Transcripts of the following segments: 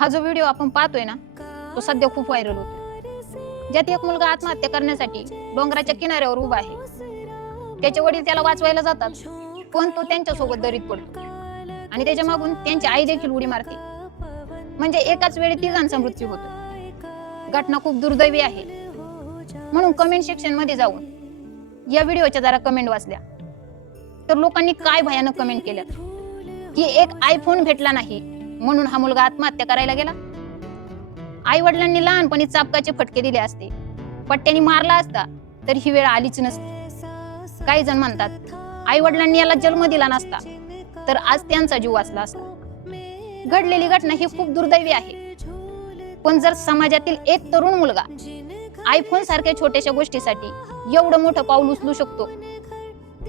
हा जो व्हिडिओ आपण पाहतोय ना, तो सध्या खूप व्हायरल होतो. ज्यात एक मुलगा आत्महत्या करण्यासाठी डोंगराच्या किनाऱ्यावर उभा आहे. त्याचे वडील त्याला वाचवायला जातात, पण तो त्यांच्या सोबत दरीत पडतो आणि त्याच्या मागून त्यांची आई देखील उडी मारते. म्हणजे एकाच वेळी तिघांचा मृत्यू होतो. घटना खूप दुर्दैवी आहे. म्हणून कमेंट सेक्शन मध्ये जाऊन या व्हिडिओच्या जरा कमेंट वाचल्या, तर लोकांनी काय भयानक कमेंट केल्या की एक आयफोन भेटला नाही म्हणून हा मुलगा आत्महत्या करायला गेला. आई वडिलांनी लहानपणी चापकाचे फटके दिले असते, पट्ट्याने मारला असता तर ही वेळ आलीच नसती. काही जण म्हणतात आई वडिलांनी याला जन्म दिला नसता तर आज त्यांचा जीव वाचला असता. घडलेली घटना ही खूप दुर्दैवी आहे. पण जर समाजातील एक तरुण मुलगा आयफोन सारख्या छोट्याशा गोष्टीसाठी एवढं मोठं पाऊल उचलू शकतो,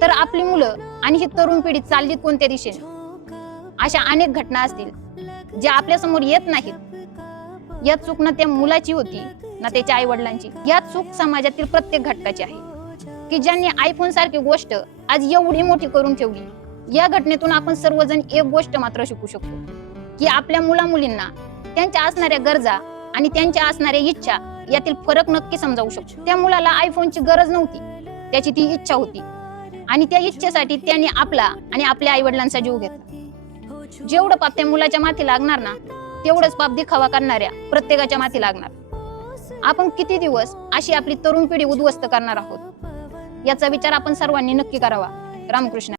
तर आपली मुलं आणि ही तरुण पिढी चालली कोणत्या दिशेने? अशा अनेक घटना असतील ज्या आपल्या समोर येत नाहीत. यात चूक ना त्या मुलाची होती ना त्याच्या आई वडिलांची. यात चूक समाजातील प्रत्येक घटकाची आहे की ज्यांनी आयफोन सारखी गोष्ट आज एवढी मोठी करून ठेवली. या घटनेतून आपण सर्वजण एक गोष्ट मात्र शिकू शकतो की आपल्या मुला मुलींना त्यांच्या असणाऱ्या गरजा आणि त्यांच्या असणाऱ्या इच्छा यातील फरक नक्की समजावू शकतो. त्या मुलाला आयफोनची गरज नव्हती, त्याची ती इच्छा होती आणि त्या इच्छेसाठी त्याने आपला आणि आपल्या आई वडिलांचा जीव घेतला. जेवढं पाप त्या मुलाच्या माथी लागणार ना, तेवढंच पाप दिखावा करणाऱ्या प्रत्येकाच्या माथी लागणार. आपण किती दिवस अशी आपली तरुण पिढी उद्ध्वस्त करणार आहोत, याचा विचार आपण सर्वांनी नक्की करावा. रामकृष्ण.